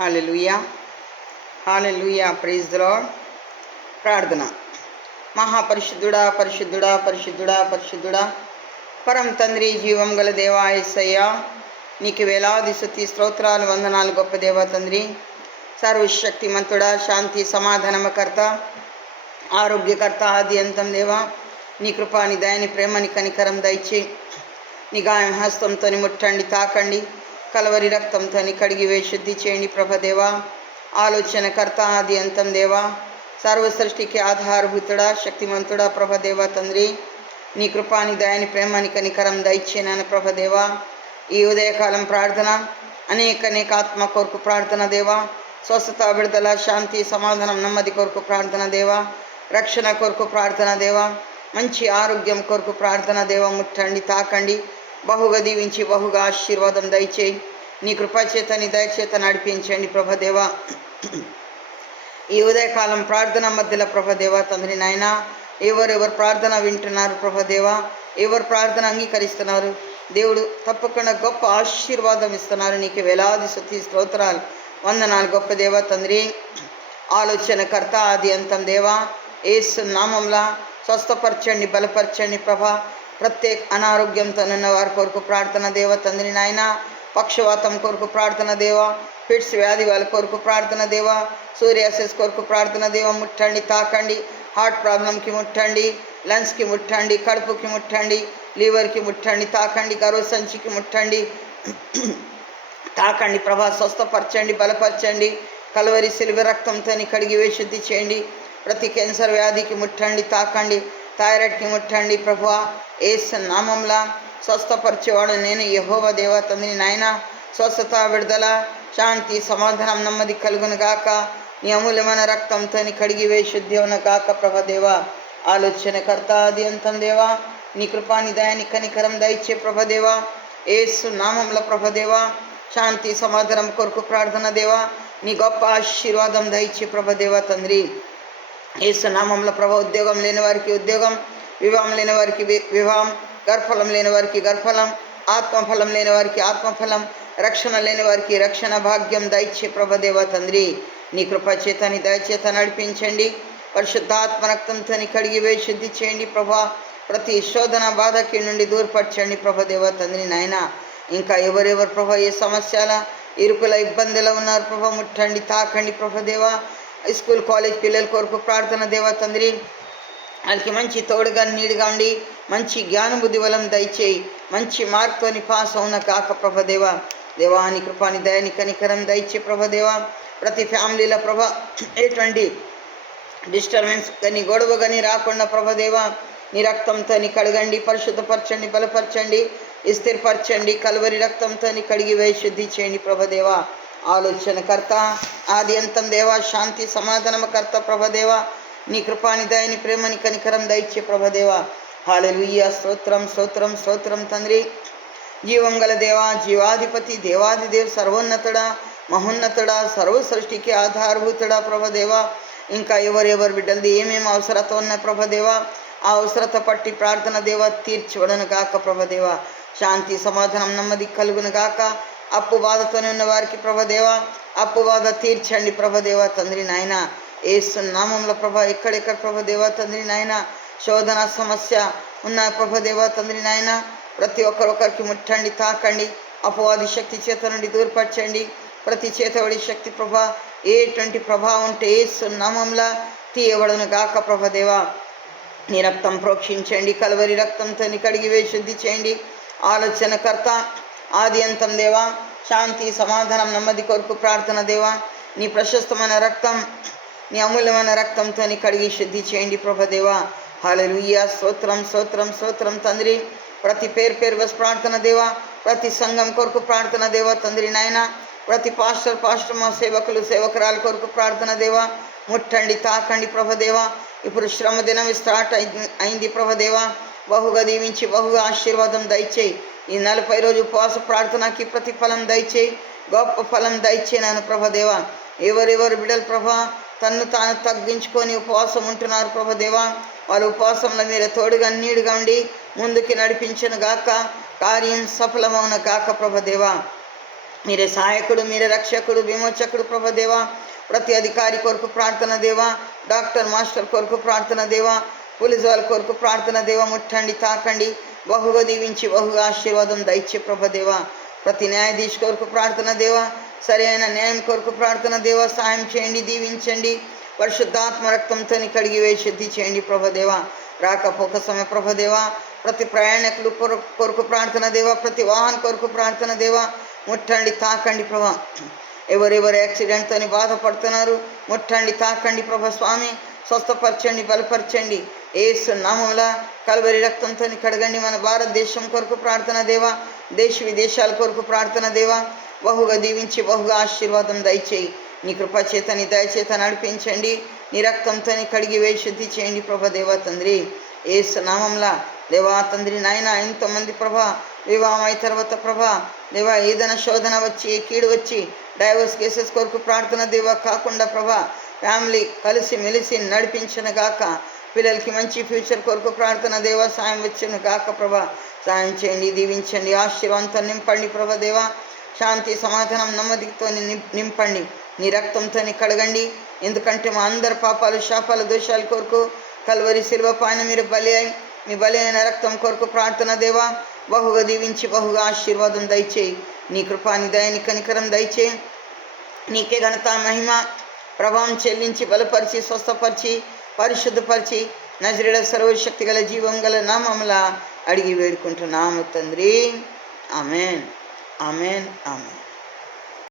Hallelujah, hallelujah, praise the Lord. ప్రార్థన. మహాపరిశుద్ధుడా, పరిశుద్ధుడా, పరిశుద్ధుడా, పరిశుద్ధుడా, పరం తండ్రి, జీవం గల దేవా యేసయ్యా, నీకు వేలాది స్తుతి స్తోత్రాలు, వందనాలు. గొప్ప దేవా తండ్రి, సర్వశక్తిమంతుడా, శాంతి సమాధానమకర్త, ఆరోగ్యకర్త, ఆది అంతం దేవా, నీ కృపా, నీ దయ, నీ ప్రేమ, నీ కనికరం దయచేయి. నీ గాయం హస్తంతో ముట్టండి, తాకండి, కలవరి రక్తంతో కడిగి శుద్ధి చేయండి ప్రభదేవా. ఆలోచనకర్త, ఆది అంతం దేవా, సర్వ సృష్టికి ఆధారభూతుడా, శక్తిమంతుడా ప్రభదేవా తండ్రి, నీ కృపా, నీ దయ, నీ ప్రేమ, నీ కనికరం దయచేయనని ప్రభదేవా. ఈ ఉదయకాలం ప్రార్థన, అనేక ఆత్మ కొరకు ప్రార్థన దేవా, స్వస్థత, విడుదల, శాంతి, సమాధానం, నెమ్మది కొరకు ప్రార్థన దేవా, రక్షణ కొరకు ప్రార్థన దేవా, మంచి ఆరోగ్యం కొరకు ప్రార్థన దేవా. ముట్టండి, తాకండి, బహుగా దీవించి బహుగా ఆశీర్వాదం దయచేయి. నీ కృపాచేత, నీ దయచేత నడిపించండి ప్రభదేవా. ఈ ఉదయకాలం ప్రార్థన మధ్యలో ప్రభదేవా తండ్రి నాయన, ఎవరెవరు ప్రార్థన వింటున్నారు ప్రభదేవా, ఎవరు ప్రార్థన అంగీకరిస్తున్నారు దేవుడు తప్పకుండా గొప్ప ఆశీర్వాదం ఇస్తున్నారు. నీకు వేలాది స్తుతి స్తోత్రాలు, వందనాలు. గొప్ప దేవా తండ్రి, ఆలోచనకర్త, ఆది అంతం దేవా, యేసు నామంలా స్వస్థపరచండి, బలపరచండి ప్రభా. ప్రత్యేక అనారోగ్యంతో ఉన్న వారి కొరకు ప్రార్థన దేవ తండ్రి నాయన, పక్షవాతం కొరకు ప్రార్థన దేవా, ఫిట్స్ వ్యాధి వాళ్ళ కొరకు ప్రార్థన దేవా, సూర్యాసిస్ కొరకు ప్రార్థన దేవా. ముట్టండి, తాకండి, హార్ట్ ప్రాబ్లంకి ముట్టండి, లంగ్స్కి ముట్టండి, కడుపుకి ముట్టండి, లివర్కి ముట్టండి, తాకండి, గర్భసంచికి ముట్టండి, తాకండి ప్రభా. స్వస్థపరచండి, బలపరచండి, కలవరి సిలువ రక్తంతో కడిగి శుద్ధి చేయండి. ప్రతి క్యాన్సర్ వ్యాధికి ముట్టండి, తాకండి, థైరాయిడ్కి ముట్టండి ప్రభువా. యేసు నామంలా స్వస్థపరిచేవాడు నేను యెహోవా దేవా తండ్రి నాయన. స్వస్థత, విడుదల, శాంతి, సమాధానం, నెమ్మది కలుగును గాక. నీ అమూల్యమైన రక్తంతో కడిగి శుద్ధి అవున గాక ప్రభదేవా. ఆలోచనకర్త, ఆది అంతం దేవా, నీ కృపా, నీ దయ, నీ కనికరం దయచే ప్రభదేవా. యేసు నామంలో ప్రభదేవా, శాంతి సమాధానం కొరకు ప్రార్థన దేవా. నీ గొప్ప ఆశీర్వాదం దయచే ప్రభదేవా తండ్రి. యేసు నామంలో ప్రభ, ఉద్యోగం లేని వారికి ఉద్యోగం, వివాహం లేని వారికి వివాహం, గర్భఫలం లేని వారికి గర్భఫలం, ఆత్మఫలం లేని వారికి ఆత్మఫలం, రక్షణ లేని వారికి రక్షణ భాగ్యం దయచే ప్రభదేవ తండ్రి. నీ కృపచేత, నీ దయచేత నడిపించండి. పరిశుద్ధాత్మ రక్తంతో కడిగి శుద్ధి చేయండి ప్రభా. ప్రతి శోధన, బాధకి నుండి దూరపరచండి ప్రభదేవ తండ్రి నాయన. ఇంకా ఎవరెవరు ప్రభ ఏ సమస్యల, ఇరుకుల, ఇబ్బందులు ఉన్నారు ప్రభ, ముట్టండి, తాకండి ప్రభదేవా. స్కూల్, కాలేజ్ పిల్లల కొరకు ప్రార్థన దేవా తండ్రి, వాళ్ళకి మంచి తోడుగా, నీడుగా ఉండి మంచి జ్ఞాన బుద్ధి బలం దయచేయి. మంచి మార్కుతోని పాస్ అవున కాక ప్రభదేవా. దేవా, నీ కృపాని దయని కనికరం దయచే ప్రభదేవా. ప్రతి ఫ్యామిలీలో ప్రభ ఎటువంటి డిస్టర్బెన్స్ కానీ, గొడవ కానీ రాకుండా ప్రభదేవా, నీ రక్తంతో కడగండి, పరిశుద్ధపరచండి, బలపరచండి, స్థిరపరచండి. కలువరి రక్తంతో కడిగి శుద్ధి చేయండి ప్రభదేవా. ఆలోచనకర్త, ఆది అంతం దేవా, శాంతి సమాధానమకర్త ప్రభదేవా. నీ కృపాని దయని ప్రేమని కనికరం దయచే ప్రభదేవా. హల్లెలూయా, స్తోత్రం, స్తోత్రం, స్తోత్రం తండ్రి. జీవం గల దేవా, జీవాధిపతి, దేవాది దేవ్, సర్వోన్నతుడా, మహోన్నతుడా, సర్వ సృష్టికి ఆధారభూతుడా ప్రభదేవా. ఇంకా ఎవరెవరు బిడ్డలది ఏమేమి అవసరత ఉన్న ప్రభదేవా, ఆ అవసరత పట్టి ప్రార్థన దేవా తీర్చివడను గాక ప్రభదేవా. శాంతి సమాధానం, నెమ్మది కలుగును గాక. అప్పు బాధతోనే ఉన్న వారికి ప్రభదేవా, అప్పు బాధ తీర్చండి ప్రభదేవా తండ్రి నాయన. యేసు నామంలో ప్రభ, ఎక్కడెక్కడ ప్రభదేవా తండ్రి నాయన శోధన సమస్య ఉన్న ప్రభదేవా తండ్రి నాయన, ప్రతి ఒక్కరొకరికి ముట్టండి, తాకండి, అపవాది శక్తి చేత నుండి దూరపరచండి. ప్రతి చేతబడి శక్తి ప్రభ, ఎటువంటి ప్రభావం ఉంటే యేసు నామంలా తీయబడను గాక ప్రభదేవా. నీ రక్తం ప్రోక్షించండి, కలవరి రక్తంతో కడిగి శుద్ధి చేయండి. ఆలోచనకర్త, ఆది అంతం దేవా, శాంతి సమాధానం, నెమ్మది కొరకు ప్రార్థన దేవా. నీ ప్రశస్తమైన రక్తం, నీ అమూల్యమైన రక్తంతో కడిగి శుద్ధి చేయండి ప్రభదేవా. హల్లెలూయా, స్తోత్రం, స్తోత్రం, స్తోత్రం తండ్రి. ప్రతి పేరు బస్ ప్రార్థన దేవా. ప్రతి సంఘం కొరకు ప్రార్థన దేవా తండ్రి నాయన. ప్రతి పాస్టర్ మా సేవకులు, సేవకురాల కొరకు ప్రార్థన దేవా. ముట్టండి, తాకండి ప్రభదేవా. ఇప్పుడు శ్రమ దినం స్టార్ట్ అయింది ప్రభదేవా. బహుగా దీవించి బహుగా ఆశీర్వాదం దయచేయి. ఈ 40 రోజు ఉపవాస ప్రార్థనకి ప్రతిఫలం దయచేయి, గొప్ప ఫలం దయచేయి నాను ప్రభదేవా. ఎవరెవరు బిడ్డలు ప్రభా తన్ను తాను తగ్గించుకొని ఉపవాసం ఉంటున్నారు ప్రభదేవా, వాళ్ళ ఉపవాసంలో మీరు తోడుగా, నీడుగా ఉండి ముందుకి నడిపించను గాక. కార్యం సఫలమవున గాక ప్రభదేవా. మీరే సహాయకుడు, మీరే రక్షకుడు, విమోచకుడు ప్రభ దేవా. ప్రతి అధికారి కొరకు ప్రార్థన దేవా, డాక్టర్ మాస్టర్ కొరకు ప్రార్థన దేవా, పోలీసు వాళ్ళ కొరకు ప్రార్థన దేవా. ముట్టండి, తాకండి, బహుగా దీవించి బహుగా ఆశీర్వాదం దయచే ప్రభ దేవా. ప్రతి న్యాయాధీశ్ కొరకు ప్రార్థన దేవా, సరైన న్యాయం కొరకు ప్రార్థన దేవా. సహాయం చేయండి, దీవించండి, పరిశుద్ధాత్మ రక్తంతో కడిగి వేసి శుద్ధి చేయండి ప్రభ దేవా. రాకపోక సమయ ప్రభ దేవా. ప్రతి ప్రయాణికులు కొరకు ప్రార్థన దేవా, ప్రతి వాహన కొరకు ప్రార్థన దేవా. ముట్టండి, తాకండి ప్రభా. ఎవరెవరు యాక్సిడెంట్తో బాధపడుతున్నారు, ముట్టండి, తాకండి ప్రభ స్వామి. స్వస్థపరచండి, బలపరచండి యేసు నామముల కల్వరి రక్తంతో కడగండి. మన భారతదేశం కొరకు ప్రార్థన దేవా, దేశ విదేశాల కొరకు ప్రార్థన దేవా. బహుగా దీవించి బహుగా ఆశీర్వాదం దయచేయి. నీ కృపచేత, నీ దయచేత నడిపించండి. నీ రక్తంతో కడిగి వేసి శుద్ధి చేయండి ప్రభ దేవా తండ్రి. యేసు నామంలా దేవా తండ్రి నాయన, ఎంతోమంది ప్రభా వివాహం అయిన తర్వాత ప్రభా దేవా ఏదైనా శోధన వచ్చి, కీడు వచ్చి, డైవర్స్ కేసెస్ కొరకు ప్రార్థన దేవా కాకుండా ప్రభా ఫ్యామిలీ కలిసి మెలిసి నడిపించిన గాక. పిల్లలకి మంచి ఫ్యూచర్ కొరకు ప్రార్థన దేవా, సాయం వచ్చిన గాక ప్రభా. సాయం చేయండి, దీవించండి, ఆశీర్వాదంతో నింపండి ప్రభ దేవా. శాంతి, సమాధానం, నెమ్మదితో నింపండి. నీ రక్తంతో కడగండి. ఎందుకంటే మా అందరి పాపాలు, శాపాలు, దోషాల కొరకు కల్వరి శిలువ పైన మీరు బలి అయి, మీ బలి అయిన రక్తం కొరకు ప్రార్థన దేవా. బహుగా దీవించి బహుగా ఆశీర్వాదం దయచేయి. నీ కృపా, నీ దయ, నీ కనికరం దయచేయి. నీకే ఘనత, మహిమ, ప్రభావం చెల్లించి బలపరిచి, స్వస్థపరిచి, పరిశుద్ధపరిచి, నజరేయుడ సర్వశక్తి గల జీవం గల నామములా అడిగి వేడుకుంటున్నాము తండ్రి. Amen, amen, amen.